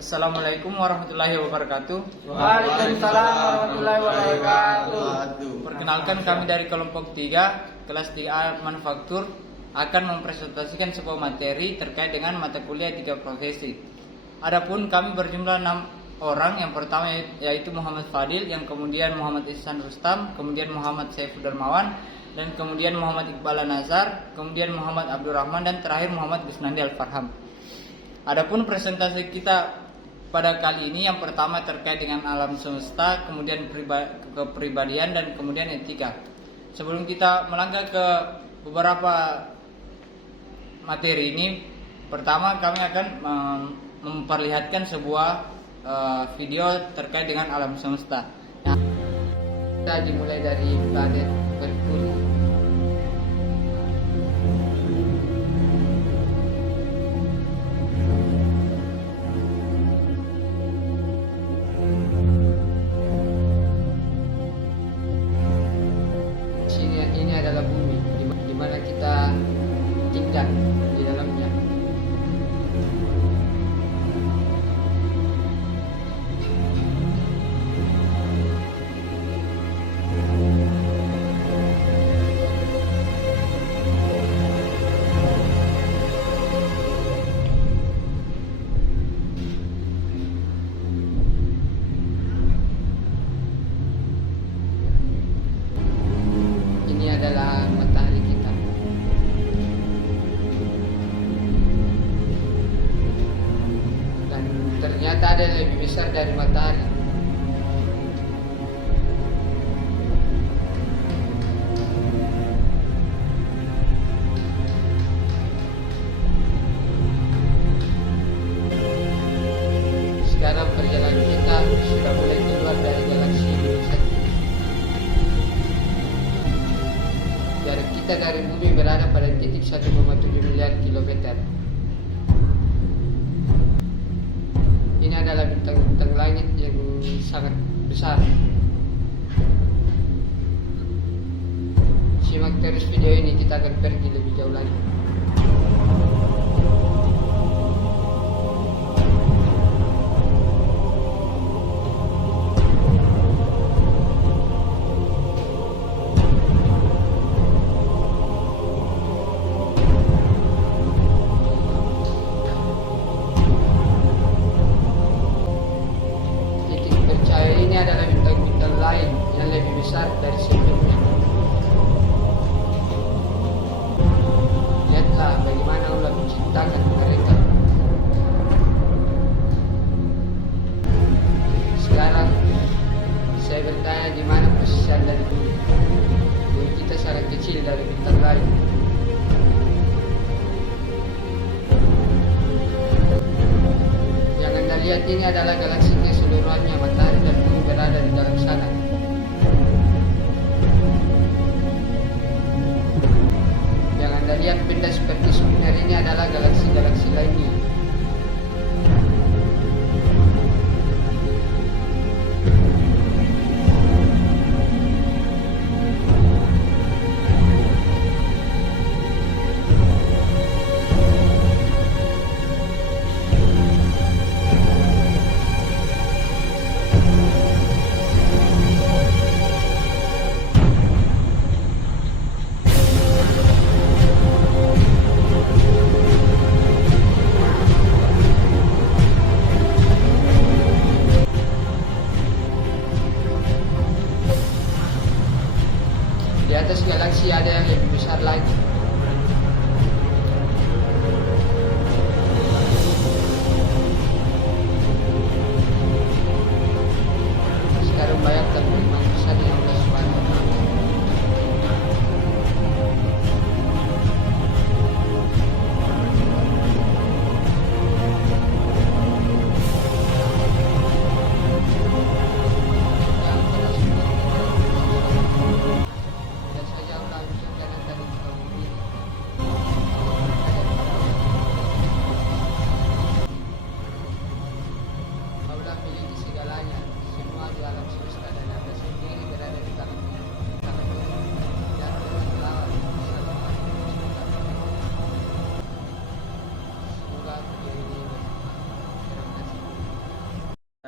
Assalamualaikum warahmatullahi wabarakatuh. Waalaikumsalam warahmatullahi wabarakatuh. Perkenalkan, kami dari kelompok 3 kelas 3A Manufaktur akan mempresentasikan sebuah materi terkait dengan mata kuliah etika profesi. Adapun kami berjumlah 6 orang. Yang pertama yaitu Muhammad Fadil, yang kemudian Muhammad Ihsan Rustam, kemudian Muhammad Saiful Darmawan, dan kemudian Muhammad Iqbal Nazar, kemudian Muhammad Abdurrahman, dan terakhir Muhammad Gusnandi Al-Farham. Adapun presentasi kita pada kali ini yang pertama terkait dengan alam semesta, kemudian kepribadian, dan kemudian etika. Sebelum kita melangkah ke beberapa materi ini, pertama kami akan memperlihatkan sebuah video terkait dengan alam semesta. Kita dimulai dari planet Merkuri. Ini adalah bumi di mana kita tinggal di dalamnya. Ini adalah matahari kita. Dan ternyata ada yang lebih besar dari matahari. Sekarang perjalanan kita sudah mulai keluar dari galaksi Bima Sakti. Jarak kita dari bumi berada pada titik 1,7 miliar kilometer. Ini adalah bintang-bintang langit yang sangat besar. Simak terus video ini, kita akan pergi lebih jauh lagi. Titik bercahaya ini adalah bintang-bintang lain yang lebih besar dari sebelumnya. Lihatlah bagaimana Allah menciptakan mereka. Sekarang saya bertanya, di mana posisi Anda di bumi? Bumi kita sangat kecil dari bintang lain. Yang Anda lihat ini adalah galaksi keseluruhannya, matahari dan bumi berada di dalam sana. Yang Anda lihat benda seperti Jupiter ini adalah galaksi-galaksi lainnya. Di atas galaksi ada yang lebih besar lagi. Sekarang bayangkan bagaimana besarnya Allah Subhanahu wa Ta'ala. Yang saja Allah bisa jalan dari kaum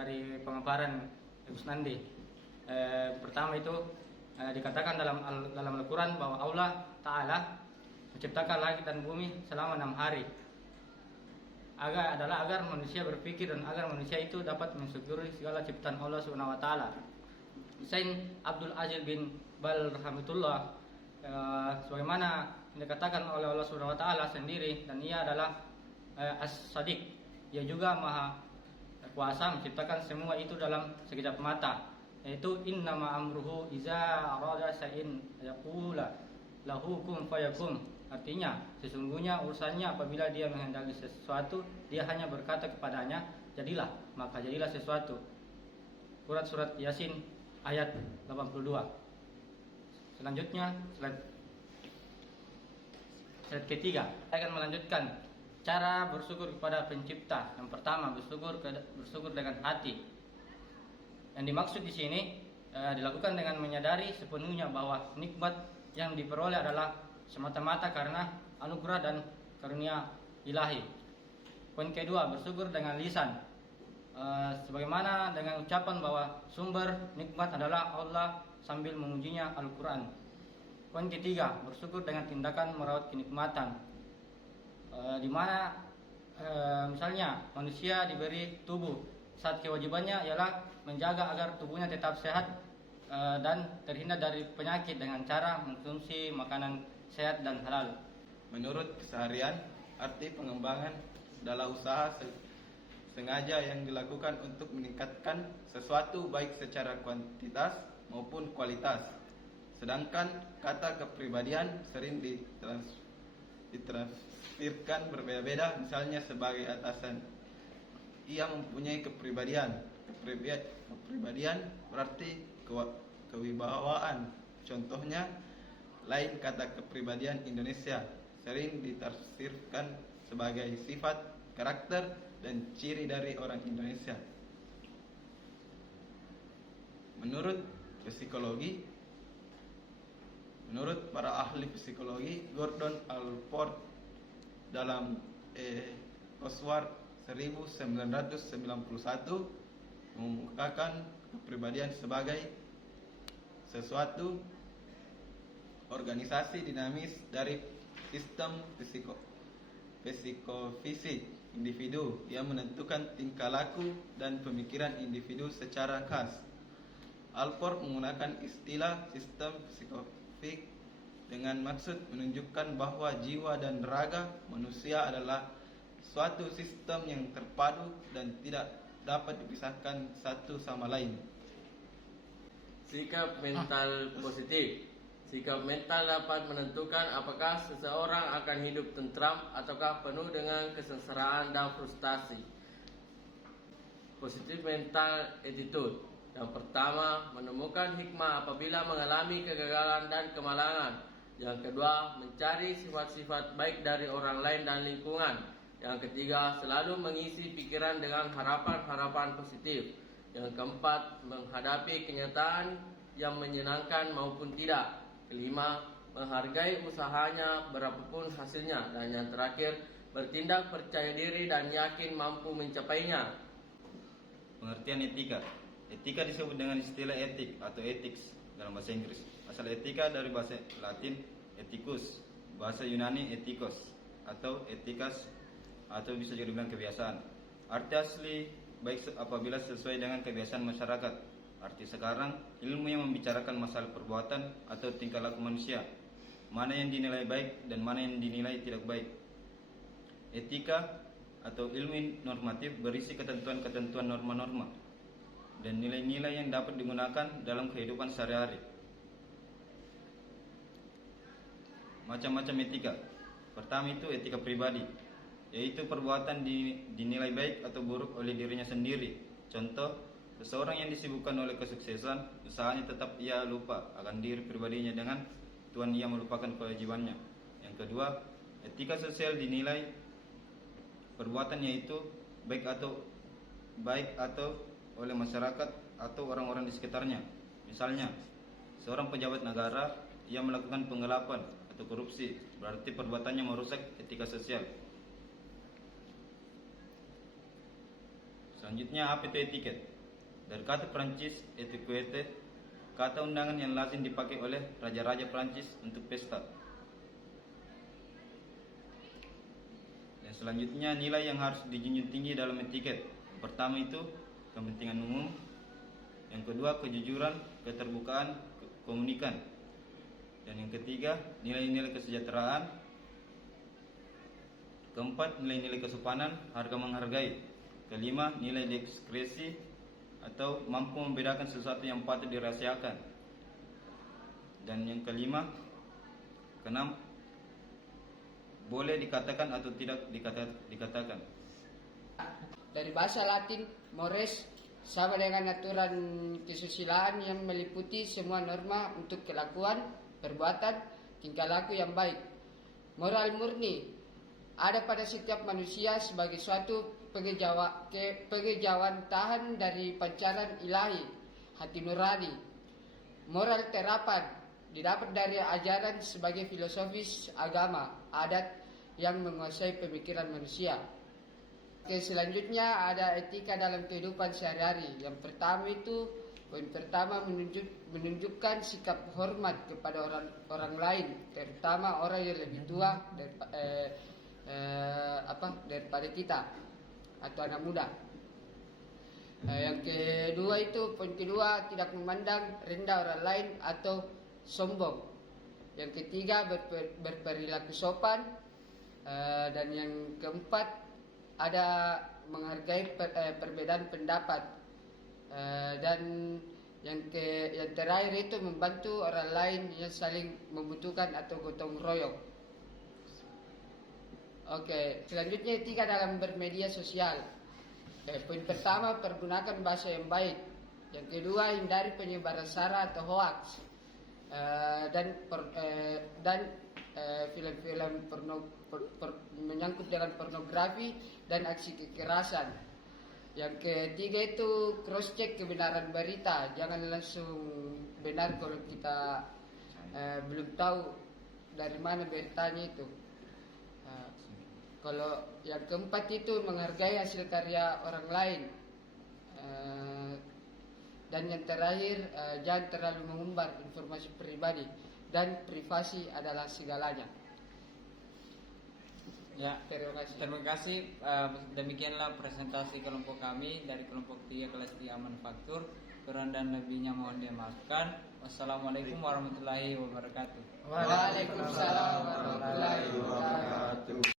dari pemaparan Gus Nandi. Pertama itu dikatakan dalam Al-Quran bahwa Allah Ta'ala menciptakan langit dan bumi selama 6 hari. Agar manusia berpikir dan agar manusia itu dapat mensyukuri segala ciptaan Allah Subhanahu wa taala. Sayyid Abdul Aziz bin Bal rahmatullah sebagaimana dikatakan oleh Allah Subhanahu wa taala sendiri, dan ia adalah As-Sadiq. Ia juga Maha Kuasa menciptakan semua itu dalam sekejap mata. Yaitu innama amruhu iza arada sa'in yaqula lahu kun fayakun. Artinya, sesungguhnya urusannya apabila dia menghendaki sesuatu, dia hanya berkata kepadanya, jadilah, maka jadilah sesuatu. Surat Yasin ayat 82. Selanjutnya, slide ketiga, saya akan melanjutkan cara bersyukur kepada pencipta. Yang pertama, bersyukur dengan hati. Yang dimaksud di sini dilakukan dengan menyadari sepenuhnya bahwa nikmat yang diperoleh adalah semata-mata karena anugerah dan karunia ilahi. Poin kedua, bersyukur dengan lisan. Sebagaimana dengan ucapan bahwa sumber nikmat adalah Allah sambil memujinya Al-Quran. Poin ketiga, bersyukur dengan tindakan merawat kenikmatan. Di mana misalnya manusia diberi tubuh, saat kewajibannya ialah menjaga agar tubuhnya tetap sehat dan terhindar dari penyakit dengan cara mengkonsumsi makanan sehat dan halal. Menurut keseharian, arti pengembangan adalah usaha sengaja yang dilakukan untuk meningkatkan sesuatu baik secara kuantitas maupun kualitas. Sedangkan kata kepribadian sering ditafsirkan berbeda-beda, misalnya sebagai atasan. Ia mempunyai kepribadian. Kepribadian berarti kewibawaan. Contohnya, lain kata kepribadian Indonesia sering ditafsirkan sebagai sifat, karakter, dan ciri dari orang Indonesia. Menurut para ahli psikologi, Gordon Allport dalam Cosworth 1991 mengemukakan kepribadian sebagai sesuatu organisasi dinamis dari sistem psikofisik individu yang menentukan tingkah laku dan pemikiran individu secara khas. Allport menggunakan istilah sistem psikofisik dengan maksud menunjukkan bahwa jiwa dan raga manusia adalah suatu sistem yang terpadu dan tidak dapat dipisahkan satu sama lain. Sikap mental positif. Sikap mental dapat menentukan apakah seseorang akan hidup tentram ataukah penuh dengan kesengsaraan dan frustasi. Positif mental attitude. Yang pertama, menemukan hikmah apabila mengalami kegagalan dan kemalangan. Yang kedua, mencari sifat-sifat baik dari orang lain dan lingkungan. Yang ketiga, selalu mengisi pikiran dengan harapan-harapan positif. Yang keempat, menghadapi kenyataan yang menyenangkan maupun tidak. Kelima, menghargai usahanya berapapun hasilnya. Dan yang terakhir, bertindak percaya diri dan yakin mampu mencapainya. Pengertian etika. Etika disebut dengan istilah etik atau ethics dalam bahasa Inggris. Asal etika dari bahasa Latin ethicus, bahasa Yunani ethikos atau etikas, atau bisa juga dibilang kebiasaan. Arti asli baik apabila sesuai dengan kebiasaan masyarakat. Arti sekarang, ilmu yang membicarakan masalah perbuatan atau tingkah laku manusia, mana yang dinilai baik dan mana yang dinilai tidak baik. Etika atau ilmu normatif berisi ketentuan-ketentuan norma-norma dan nilai-nilai yang dapat digunakan dalam kehidupan sehari-hari. Macam-macam etika. Pertama itu etika pribadi, yaitu perbuatan dinilai baik atau buruk oleh dirinya sendiri. Contoh, seseorang yang disibukkan oleh kesuksesan, usahanya tetap ia lupa akan diri pribadinya dengan Tuhan ia melupakan kewajibannya. Yang kedua, etika sosial dinilai perbuatannya itu baik atau oleh masyarakat atau orang-orang di sekitarnya. Misalnya, seorang pejabat negara ia melakukan penggelapan atau korupsi, berarti perbuatannya merusak etika sosial. Selanjutnya apa itu etiket? Dari kata Prancis etiquette, kata undangan yang lazim dipakai oleh raja-raja Prancis untuk pesta. Dan selanjutnya nilai yang harus dijunjung tinggi dalam etiket. Pertama itu kepentingan umum, yang kedua kejujuran, keterbukaan, komunikan, dan yang ketiga nilai-nilai kesejahteraan, keempat nilai-nilai kesopanan, harga menghargai, kelima nilai diskresi atau mampu membedakan sesuatu yang patut dirahasiakan, dan yang keenam boleh dikatakan atau tidak dikatakan. Dari bahasa Latin, mores sama dengan aturan kesusilaan yang meliputi semua norma untuk kelakuan, perbuatan, tingkah laku yang baik. Moral murni ada pada setiap manusia sebagai suatu pengejauhan tahan dari pancaran ilahi, hati nurani. Moral terapan didapat dari ajaran sebagai filosofis agama, adat yang menguasai pemikiran manusia. Oke, selanjutnya ada etika dalam kehidupan sehari-hari. Yang pertama itu, poin pertama menunjukkan sikap hormat kepada orang lain, terutama orang yang lebih tua daripada kita atau anak muda. Yang kedua itu, poin kedua, tidak memandang rendah orang lain atau sombong. Yang ketiga, berperilaku sopan. Dan yang keempat, ada menghargai perbedaan pendapat. Dan yang terakhir itu membantu orang lain yang saling membutuhkan atau gotong royong. Oke, selanjutnya etika dalam bermedia sosial. Poin pertama, pergunakan bahasa yang baik. Yang kedua, hindari penyebaran sara atau hoax. Dan film-film menyangkut dengan pornografi dan aksi kekerasan. Yang ketiga itu cross check kebenaran berita, jangan langsung benar kalau kita belum tahu dari mana beritanya itu. Kalau yang keempat itu menghargai hasil karya orang lain. Dan yang terakhir, jangan terlalu mengumbar informasi pribadi, dan privasi adalah segalanya. Ya, Terima kasih. terima kasih. Demikianlah presentasi kelompok kami dari kelompok 3 kelas 3 manufaktur. Kurang dan lebihnya mohon dimaafkan. Wassalamualaikum warahmatullahi wabarakatuh. Waalaikumsalam warahmatullahi wabarakatuh.